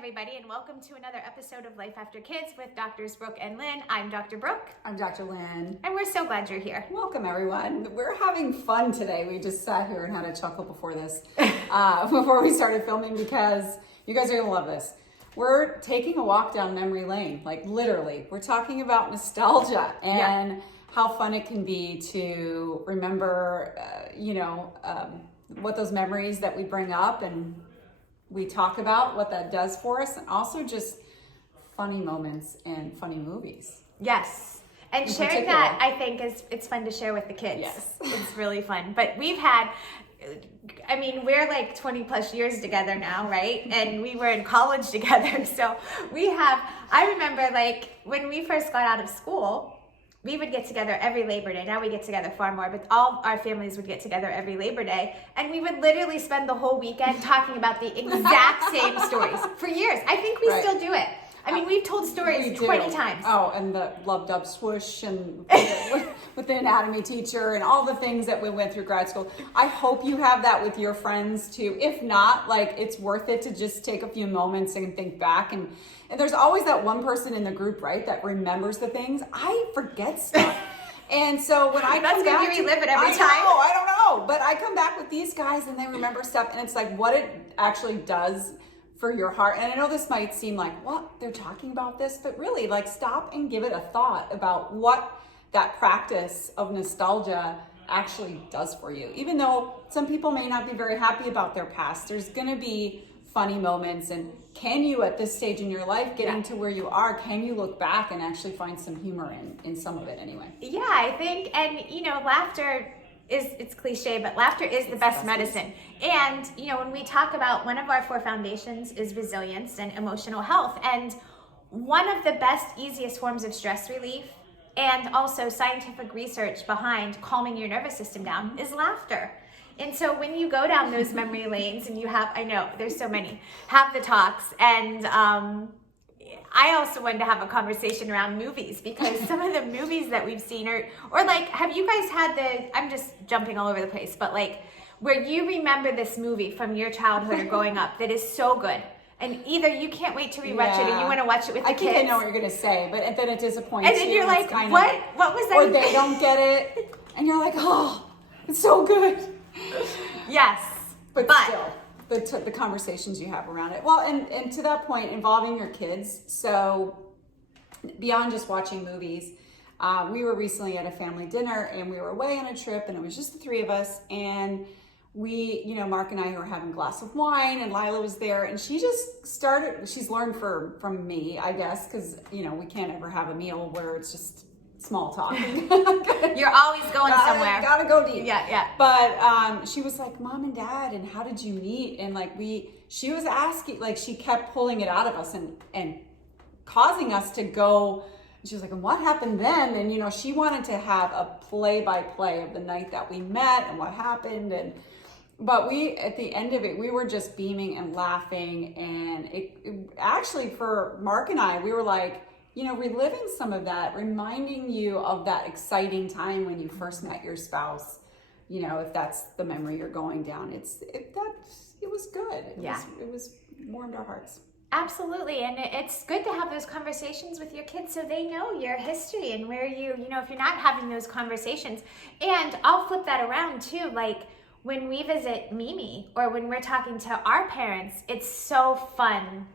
everybody, and welcome to another episode of Life After Kids with Doctors Brooke and Lynne. I'm Dr. Brooke. I'm Dr. Lynne. And we're so glad you're here. Welcome, everyone. We're having fun today. We just sat here and had a chuckle before this, before we started filming, because you guys are going to love this. We're taking a walk down memory lane, like literally. We're talking about nostalgia and how fun it can be to remember, what those memories that we bring up and we talk about what that does for us, and also just funny moments and funny movies. Yes. And sharing that, I think, it's fun to share with the kids. Yes. It's really fun. But we've had, we're like 20 plus years together now, right? And we were in college together. So I remember like when we first got out of school, we would get together every Labor Day. Now we get together far more, but all our families would get together every Labor Day. And we would literally spend the whole weekend talking about the exact same stories for years. I think we still do it. We've told stories 20 times. Oh, and the loved up swoosh and with the anatomy teacher and all the things that we went through grad school. I hope you have that with your friends too. If not, it's worth it to just take a few moments and think back. And there's always that one person in the group, right, that remembers the things. I forget stuff. And so when I come back, you relive it every time. I don't know. But I come back with these guys and they remember stuff. And it's like what it actually does for your heart. And I know this might seem like, what, they're talking about this? But really, stop and give it a thought about what that practice of nostalgia actually does for you. Even though some people may not be very happy about their past, there's gonna be funny moments. And can you, at this stage in your life, getting to where you are, can you look back and actually find some humor in some of it anyway? Yeah, I think, and laughter it's cliche, but laughter is the best medicine. And, when we talk about one of our 4 foundations is resilience and emotional health. And one of the best, easiest forms of stress relief and also scientific research behind calming your nervous system down is laughter. And so when you go down those memory lanes and you have, I know there's so many, have the talks, and I also wanted to have a conversation around movies, because some of the movies that we've seen are, or have you guys had I'm just jumping all over the place, but where you remember this movie from your childhood or growing up that is so good, and either you can't wait to rewatch it or you want to watch it with the kids. I think I know what you're going to say, but then it disappoints you. And then you're like, what was that? Or they don't get it, and you're like, oh, it's so good. Yes. But still, the conversations you have around it. Well, and to that point, involving your kids. So beyond just watching movies, we were recently at a family dinner and we were away on a trip and it was just the 3 of us. And we, Mark and I were having a glass of wine and Lila was there and she just she's learned from me, I guess, because, we can't ever have a meal where it's just small talk. You're always going somewhere. Gotta go deep. Yeah. But she was like, Mom and Dad, and how did you meet? And she was asking, she kept pulling it out of us and causing us to go. She was like, and what happened then? And she wanted to have a play-by-play of the night that we met and what happened. But we, at the end of it, we were just beaming and laughing. And it actually, for Mark and I, we were like, reliving some of that, reminding you of that exciting time when you first met your spouse, if that's the memory you're going down, it was good. It was warmed our hearts. Absolutely. And it's good to have those conversations with your kids so they know your history and where if you're not having those conversations. And I'll flip that around too. When we visit Mimi or when we're talking to our parents, it's so fun.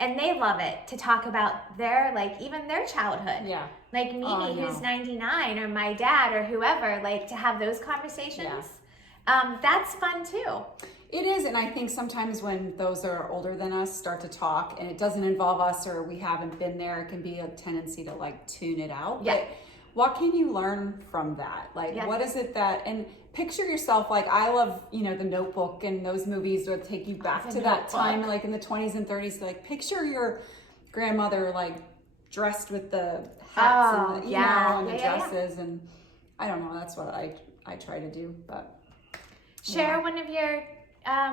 And they love it to talk about their, even their childhood. Yeah. Mimi, who's 99, or my dad, or whoever, to have those conversations. Yeah. That's fun too. It is, and I think sometimes when those that are older than us start to talk, and it doesn't involve us or we haven't been there, it can be a tendency to, tune it out. Yeah. But what can you learn from that? What is it that, and picture yourself, I love, The Notebook and those movies that take you back to that time, in the 20s and 30s. Picture your grandmother, dressed with the hats and the, and the dresses. And I don't know, that's what I try to do, but. Share one of your,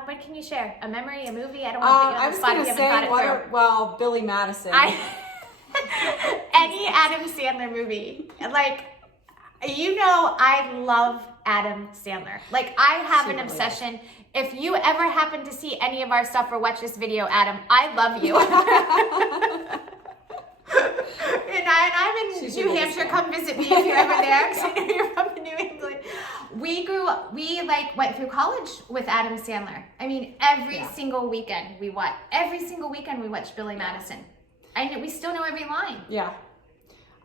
what can you share? A memory, a movie? I don't want to put you on the spot if you haven't thought it through. Billy Madison. Any Adam Sandler movie. I love Adam Sandler. Like, I have She an really obsession. If you ever happen to see any of our stuff or watch this video, Adam, I love you. And I'm in She's New your Hampshire. biggest Come visit me if you're ever there, because I know you're from New England. We like went through college with Adam Sandler. I mean, every single weekend we watched Billy Madison. We still know every line. Yeah.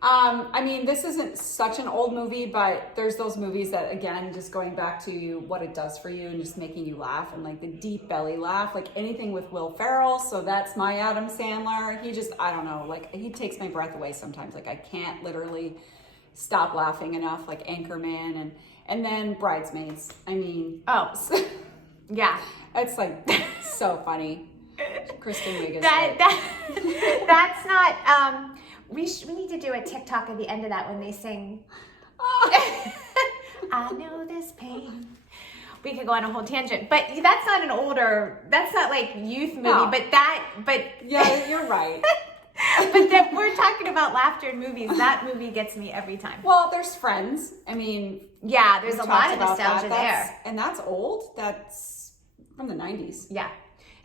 I mean, this isn't such an old movie, but there's those movies that, again, just going back to what it does for you and just making you laugh, and like the deep belly laugh, like anything with Will Ferrell. So that's my Adam Sandler. He just, I don't know, like he takes my breath away sometimes. Like I can't literally stop laughing enough, like Anchorman and then Bridesmaids. I mean, Yeah. it's like so funny. Kristen Wiig is That's not, we need to do a TikTok at the end of that when they sing, I know this pain. We could go on a whole tangent, but that's not like youth movie, No. but Yeah, you're right. but that we're talking about laughter in movies. That movie gets me every time. Well, there's Friends. I mean, Yeah, there's we a lot talked of about nostalgia that. there. And that's old. That's from the 90s. Yeah.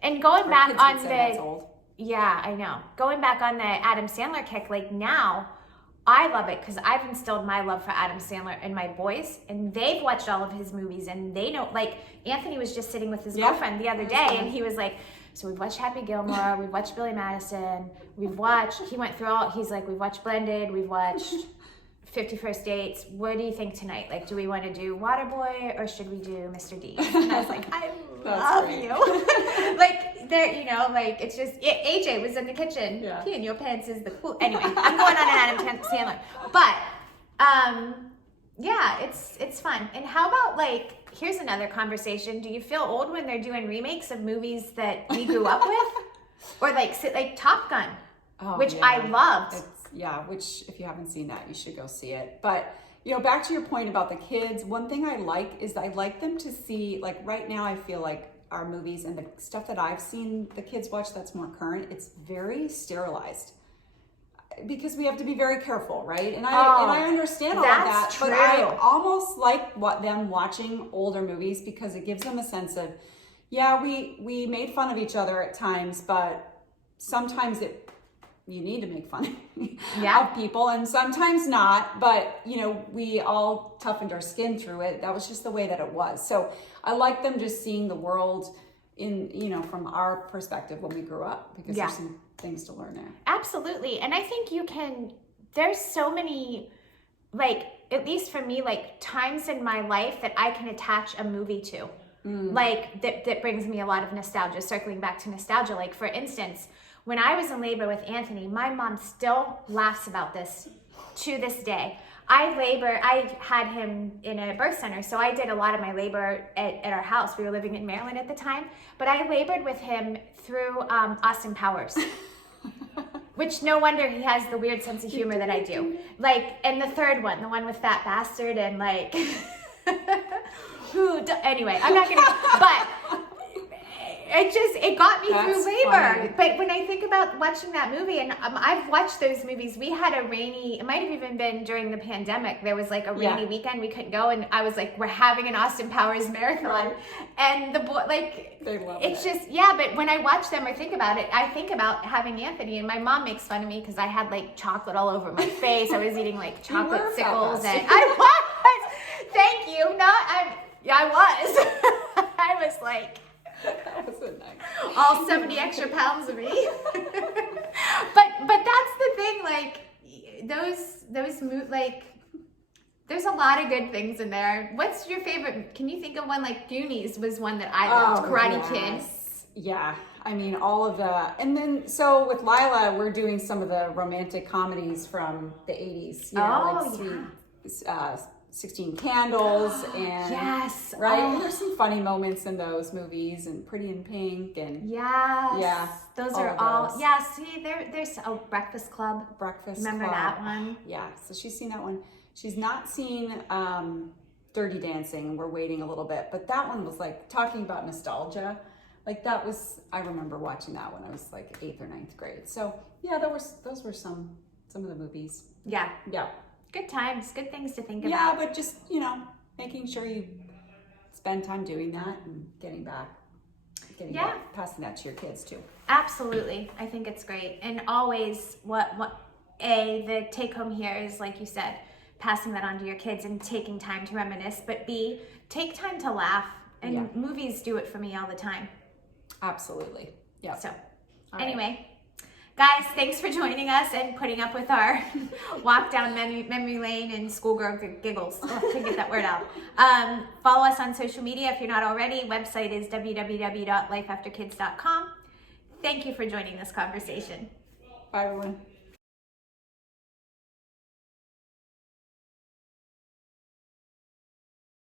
And going Our back kids on would say that's old. yeah, I know. Going back on the Adam Sandler kick, like now, I love it because I've instilled my love for Adam Sandler in my boys, and they've watched all of his movies, and they know, like, Anthony was just sitting with his girlfriend the other day, and he was like, so we've watched Happy Gilmore, we've watched Billy Madison, he went through he's like, we've watched Blended, we've watched 50 First Dates. What do you think tonight? Like, do we want to do Waterboy or should we do Mr. D? And I was like, I love you. Like, there, like, it's just, AJ was in the kitchen. Yeah. Pee in your pants is the cool. Anyway, I'm going on an Adam Sandler. But, yeah, it's fun. And how about, like, here's another conversation. Do you feel old when they're doing remakes of movies that we grew up with? Or, like Top Gun, which I loved. Which if you haven't seen that, you should go see it. But, back to your point about the kids, one thing I like is I like them to see, like right now I feel like our movies and the stuff that I've seen the kids watch that's more current, it's very sterilized. Because we have to be very careful, right? And I understand all of that, true. but I almost like them watching older movies because it gives them a sense of, we made fun of each other at times, but sometimes you need to make fun of people, and sometimes not. But we all toughened our skin through it. That was just the way that it was. So I like them just seeing the world in from our perspective when we grew up, because there's some things to learn there. Absolutely. And I think there's so many, like, at least for me, like, times in my life that I can attach a movie to. Like, that brings me a lot of nostalgia, circling back to nostalgia. Like, for instance, when I was in labor with Anthony, my mom still laughs about this to this day. I had him in a birth center, so I did a lot of my labor at our house. We were living in Maryland at the time, but I labored with him through Austin Powers. Which, no wonder he has the weird sense of humor that I do. Like, and the third one, the one with Fat Bastard and, like, anyway, I'm not gonna, but it got me through labor. Funny. But when I think about watching that movie, and I've watched those movies, we had it might have even been during the pandemic, there was like a rainy weekend we couldn't go, and I was like, we're having an Austin Powers marathon, and the boy, like, they love it's it. just, but when I watch them or think about it, I think about having Anthony, and my mom makes fun of me because I had like chocolate all over my face. I was eating like chocolate sickles, and I was, thank you, I was. I was like, That was a nice. all 70 extra pounds of me. but that's the thing, like, there's a lot of good things in there. What's your favorite? Can you think of one? Like, Goonies was one that I loved. Karate Kid. Yeah, I mean, all of the, and then, so with Lila, we're doing some of the romantic comedies from the 80s, like 16 Candles, and yes, right, and there's some funny moments in those movies, and Pretty in Pink, and those all are of all those. see, there's Breakfast Club. Remember Club. that one? Yeah, so she's seen that one. She's not seen Dirty Dancing, and we're waiting a little bit, but that one was like talking about nostalgia. Like, that was, I remember watching that when I was like 8th or 9th grade. So yeah, those were some of the movies. Yeah. Yeah. Good times, good things to think about. Yeah, but just, making sure you spend time doing that and getting back, passing that to your kids too. Absolutely. I think it's great. And always the take home here is, like you said, passing that on to your kids and taking time to reminisce, but B, take time to laugh. And movies do it for me all the time. Absolutely. Yeah. So anyway, guys, thanks for joining us and putting up with our walk down memory lane and schoolgirl giggles. Oh, couldn't get that word out. Follow us on social media if you're not already. Website is www.lifeafterkids.com. Thank you for joining this conversation. Bye, everyone.